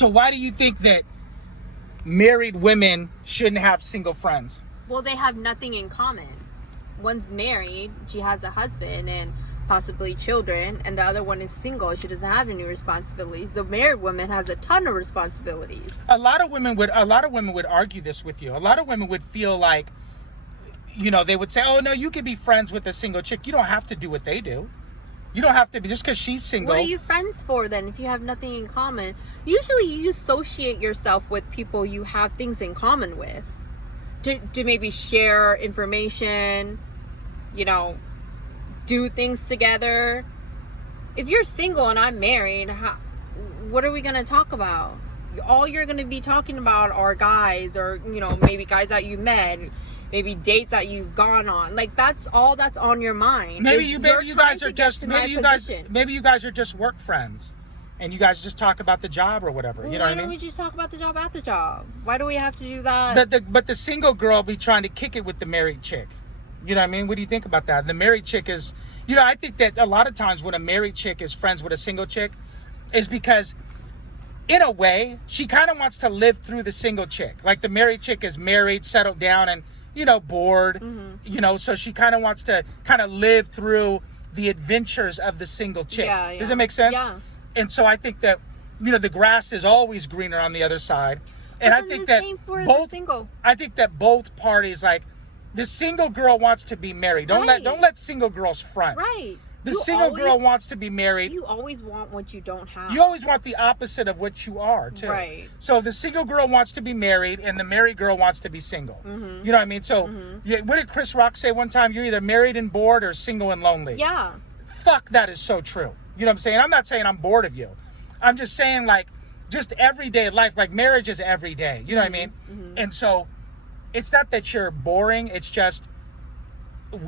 So why do you think that married women shouldn't have single friends? Well, they have nothing in common. One's married, she has a husband and possibly children, and the other one is single. She doesn't have any responsibilities. The married woman has a ton of responsibilities. A lot of women would argue this with you. A lot of women would feel like, they would say, "Oh no, you can be friends with a single chick. You don't have to do what they do. You don't have to be just because she's single." What are you friends for then if you have nothing in common? Usually you associate yourself with people you have things in common with. To maybe share information, do things together. If you're single and I'm married, what are we going to talk about? All you're going to be talking about are guys, or maybe guys that you met, maybe dates that you've gone on. Like, that's all that's on your mind. Maybe you guys are just work friends, and you guys just talk about the job or whatever. Well, you know what I mean? Why don't we just talk about the job at the job? Why do we have to do that? But the single girl be trying to kick it with the married chick. You know what I mean? What do you think about that? The married chick is, I think that a lot of times when a married chick is friends with a single chick is because, in a way, she kind of wants to live through the single chick. Like, the married chick is married, settled down, and bored, so she kind of wants to live through the adventures of the single chick. Yeah. Does that make sense? Yeah. And so I think that, the grass is always greener on the other side. And I think that I think that both parties, like, the single girl wants to be married. Don't let single girls front. Right. The single girl wants to be married. You always want what you don't have. You always want the opposite of what you are, too. Right. So the single girl wants to be married, and the married girl wants to be single. Mm-hmm. You know what I mean? So, what did Chris Rock say one time? You're either married and bored or single and lonely. Yeah. Fuck, that is so true. You know what I'm saying? I'm not saying I'm bored of you. I'm just saying, like, just everyday life. Like, marriage is every day. You know what I mean? Mm-hmm. And so, it's not that you're boring. It's just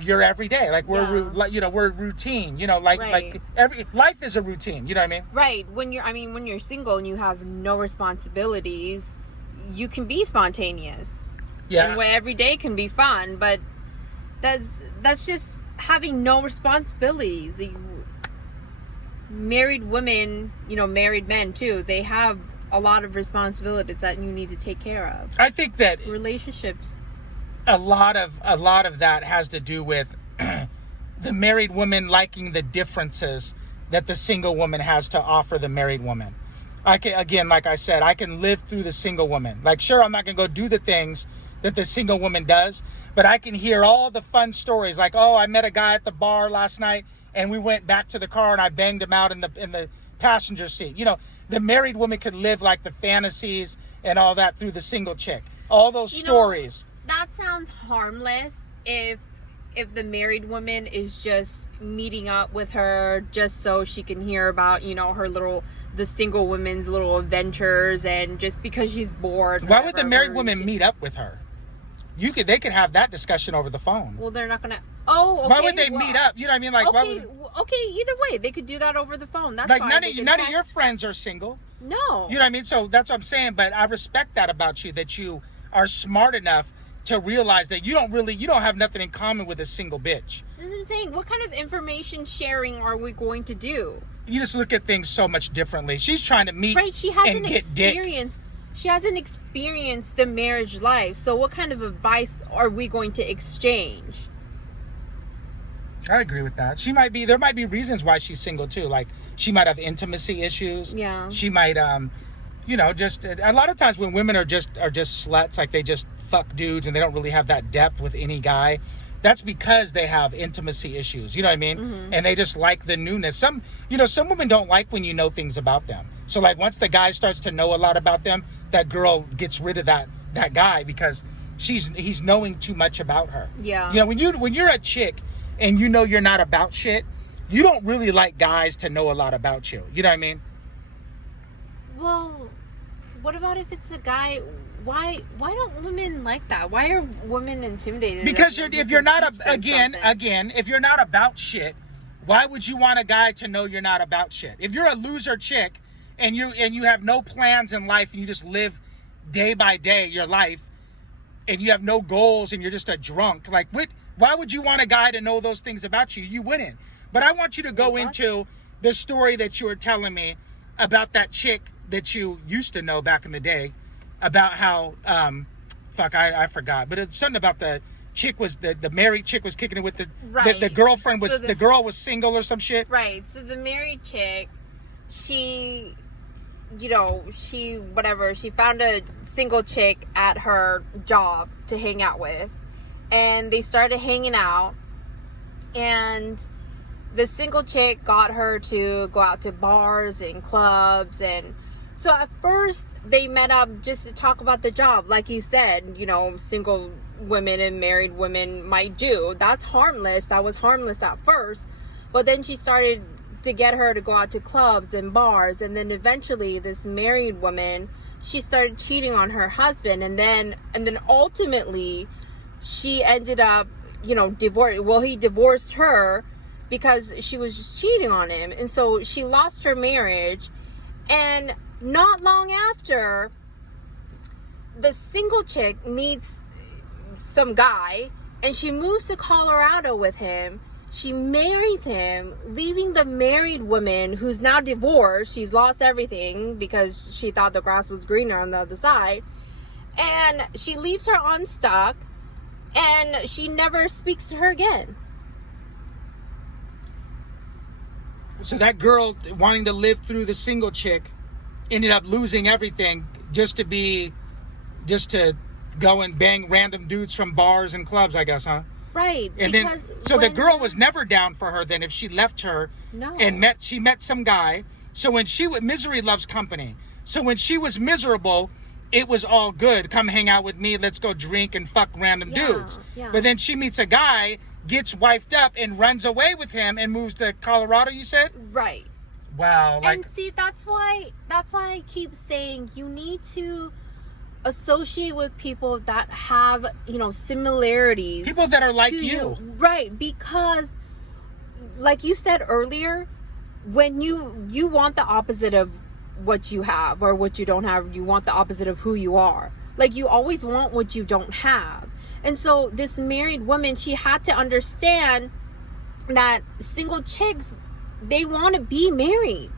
you're every day. Like, we're routine. Right. Like every life is a routine. You know what I mean? Right. When you're single and you have no responsibilities, you can be spontaneous. Yeah. And every day can be fun, but that's just having no responsibilities. Married women, married men too, they have a lot of responsibilities that you need to take care of. I think that relationships, a lot of that has to do with the married woman liking the differences that the single woman has to offer the married woman. Like I said, I can live through the single woman. Like, sure, I'm not going to go do the things that the single woman does, but I can hear all the fun stories. Like, oh, I met a guy at the bar last night, and we went back to the car, and I banged him out in the passenger seat. The married woman could live like the fantasies and all that through the single chick. All those stories. That sounds harmless if the married woman is just meeting up with her just so she can hear about, the single woman's little adventures, and just because she's bored. Why would the married woman meet up with her? They could have that discussion over the phone. Well, they're not gonna. Oh, okay. Why would they meet up? You know what I mean? Like, okay. Either way, they could do that over the phone. That's like fine. none of your friends are single. No. You know what I mean? So that's what I'm saying. But I respect that about you, that you are smart enough to realize that you don't have nothing in common with a single bitch. This is what I'm saying. What kind of information sharing are we going to do? You just look at things so much differently. She's trying to meet she and get dick. She hasn't experienced the marriage life. So what kind of advice are we going to exchange? I agree with that. There might be reasons why she's single too. Like, she might have intimacy issues. Yeah. She might, just a lot of times when women are just sluts, like they just fuck dudes and they don't really have that depth with any guy. That's because they have intimacy issues. You know what I mean? Mm-hmm. And they just like the newness. Some women don't like when you know things about them. So, like, once the guy starts to know a lot about them, that girl gets rid of that guy because he's knowing too much about her. Yeah. When you're a chick and you're not about shit, you don't really like guys to know a lot about you. You know what I mean? Well, what about if it's a guy? Why don't women like that? Why are women intimidated? Because if you're not if you're not about shit, why would you want a guy to know you're not about shit? If you're a loser chick and you have no plans in life and you just live day by day your life and you have no goals and you're just a drunk, like, why would you want a guy to know those things about you? You wouldn't. But I want you to go into the story that you were telling me about that chick that you used to know back in the day about how I forgot, but it's something about the chick was the married chick was kicking it with the girlfriend was the girl was single or some shit. Right. So the married chick, she found a single chick at her job to hang out with, and they started hanging out, and the single chick got her to go out to bars and clubs. And so at first they met up just to talk about the job, like you said, single women and married women might do. That's harmless. That was harmless at first, but then she started to get her to go out to clubs and bars, and then eventually this married woman, she started cheating on her husband, and then ultimately she ended up divorced. Well, he divorced her because she was cheating on him, and so she lost her marriage. And not long after, the single chick meets some guy, and she moves to Colorado with him. She marries him, leaving the married woman, who's now divorced. She's lost everything because she thought the grass was greener on the other side. And she leaves her unstuck, and she never speaks to her again. So that girl wanting to live through the single chick ended up losing everything just to go and bang random dudes from bars and clubs, I guess, huh? Right. And then, so the girl was never down for her then if she left her. No. And she met some guy. So when misery loves company. So when she was miserable, it was all good. Come hang out with me. Let's go drink and fuck random dudes. Yeah. But then she meets a guy, gets wifed up, and runs away with him and moves to Colorado, you said? Right. Wow. And see, that's why I keep saying you need to associate with people that have, similarities. People that are like you. Right. Because like you said earlier, when you want the opposite of what you have or what you don't have, you want the opposite of who you are. Like, you always want what you don't have. And so this married woman, she had to understand that single chicks, they want to be married.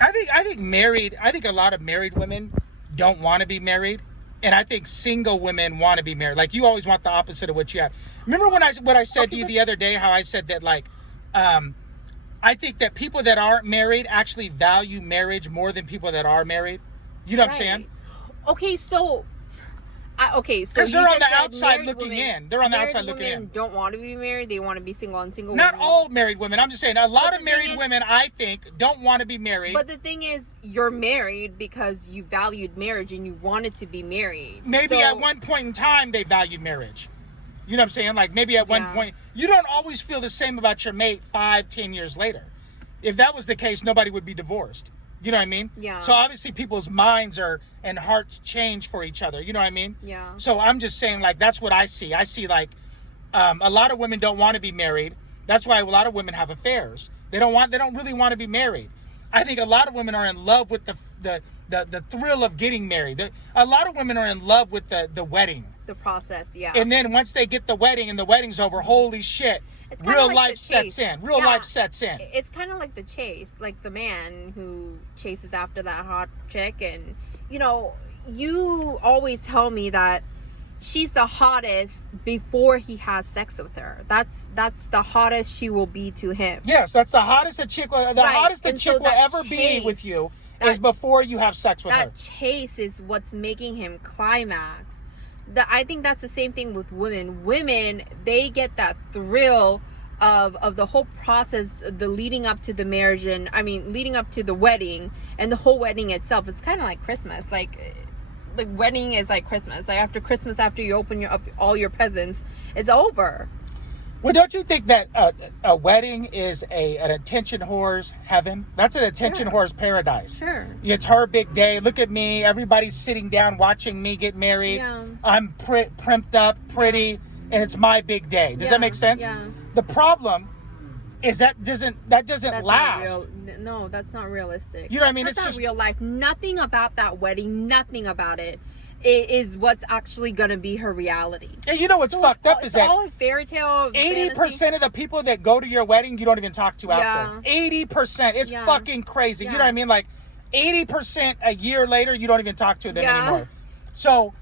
I think a lot of married women don't want to be married, and I think single women want to be married. Like, you always want the opposite of what you have. Remember what I said to you the other day, how I said that, like, I think that people that aren't married actually value marriage more than people that are married. You know what I'm saying? Okay, so because they're on the outside looking in. They're on the outside looking in. Don't want to be married. They want to be single, and single Not women. all married women. I'm just saying a lot of married women, I think, don't want to be married. But the thing is, you're married because you valued marriage and you wanted to be married. Maybe at one point in time they valued marriage. You know what I'm saying? Like, maybe at one point. You don't always feel the same about your mate 5-10 years later. If that was the case, nobody would be divorced. You know what I mean? Yeah. So obviously people's minds and hearts change for each other. You know what I mean? Yeah. So I'm just saying, like, that's what I see. I see, like, a lot of women don't want to be married. That's why a lot of women have affairs. They don't really want to be married. I think a lot of women are in love with the thrill of getting married. A lot of women are in love with the wedding. The process, yeah. And then once they get the wedding and the wedding's over, holy shit. Real life sets in. Real life sets in. It's kind of like the chase, like the man who chases after that hot chick. And, you always tell me that she's the hottest before he has sex with her. That's the hottest she will be to him. Yes, that's the hottest a chick will ever be with you is before you have sex with her. That chase is what's making him climax. I think that's the same thing with women. Women, they get that thrill of the whole process, the leading up to the marriage, and leading up to the wedding, and the whole wedding itself. It's kind of like Christmas. Like wedding is like Christmas. Like after Christmas, after you open up all your presents, it's over. Well, don't you think that a wedding is an attention whore's heaven? That's an attention whore's paradise. Sure. It's her big day. Look at me. Everybody's sitting down watching me get married. Yeah. I'm primped up, pretty, and it's my big day. Does that make sense? Yeah. The problem is that doesn't last. No, that's not realistic. You know what I mean? That's it's not just real life. Nothing about that wedding, nothing about it is what's actually gonna be her reality. And you know what's fucked up is that all a fairy tale. 80% of the people that go to your wedding, you don't even talk to after. 80%. It's fucking crazy. You know what I mean? Like, 80% a year later, you don't even talk to them Yeah. anymore. So,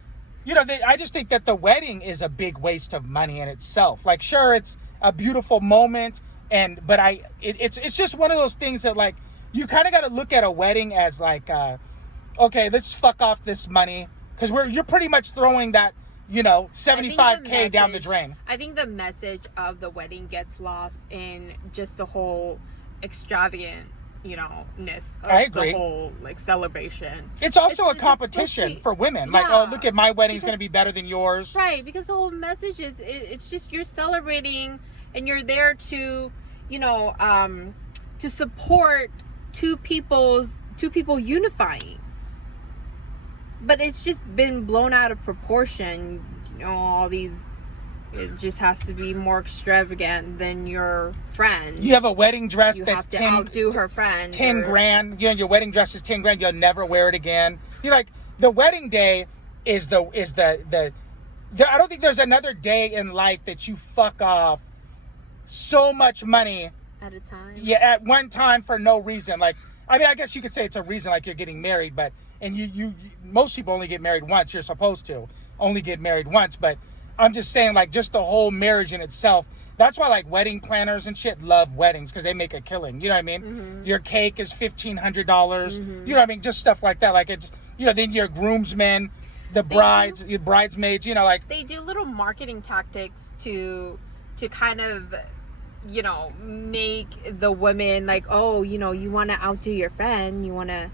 I just think that the wedding is a big waste of money in itself. Like, sure, it's a beautiful moment, but it's just one of those things that, like, you kind of got to look at a wedding as like, okay, let's fuck off this money, because you're pretty much throwing that, $75K down the drain. I think the message of the wedding gets lost in just the whole extravagant, ness of I agree. the whole like celebration. It's also a it's competition for women. Yeah. Like, oh, look at my wedding's going to be better than yours. Right, because the whole message is it's just you're celebrating and you're there to, to support two people unifying. But it's just been blown out of proportion. All these, it just has to be more extravagant than your friend. You have a wedding dress You that's have to outdo her friend. 10 grand. Your wedding dress is 10 grand. You'll never wear it again. You're like, the wedding day is the I don't think there's another day in life that you fuck off so much money at a time. Yeah, at one time for no reason. Like, I mean, I guess you could say it's a reason, like you're getting married, but you most people only get married once. You're supposed to only get married once, but I'm just saying, like, just the whole marriage in itself. That's why, like, wedding planners and shit love weddings, because they make a killing. You know what I mean? Mm-hmm. Your cake is $1,500. Mm-hmm. You know what I mean? Just stuff like that. Like, it's, then your groomsmen, the brides, your bridesmaids. Like, they do little marketing tactics to kind of, make the women like, oh, you want to outdo your friend, you want to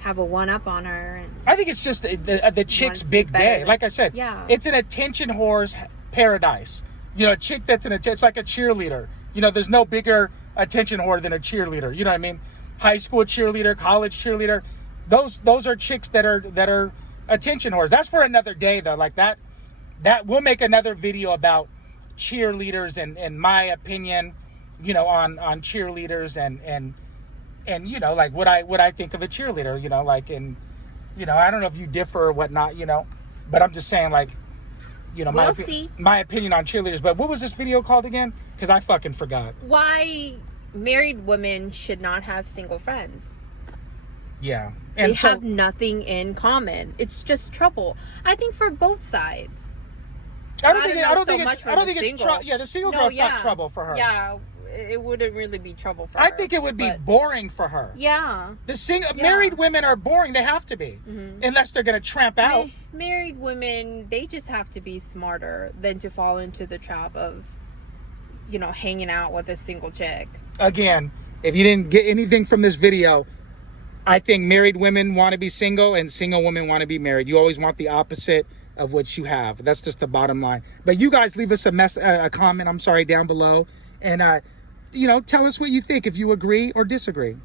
have a one-up on her. And I think it's just the chick's big day. Like I said, yeah, it's an attention whore's paradise. A chick that's it's like a cheerleader. There's no bigger attention whore than a cheerleader. You know what I mean? High school cheerleader, college cheerleader. Those are chicks that are attention whores. That's for another day, though. Like that we'll make another video about cheerleaders and my opinion, on cheerleaders and like what I think of a cheerleader, like, and I don't know if you differ or whatnot, but I'm just saying, like, my opinion on cheerleaders. But what was this video called again? Because I fucking forgot. Why married women should not have single friends. Yeah, and they have nothing in common. It's just trouble. I think for both sides. I don't think it's trouble. Yeah, the single girl's not trouble for her. Yeah, it wouldn't really be trouble for her. I think it would be boring for her. Yeah. Married women are boring. They have to be. Mm-hmm. Unless they're going to tramp out. Married women, they just have to be smarter than to fall into the trap of, hanging out with a single chick. Again, if you didn't get anything from this video, I think married women want to be single and single women want to be married. You always want the opposite of what you have. That's just the bottom line. But you guys leave us a comment, down below. And, tell us what you think, if you agree or disagree.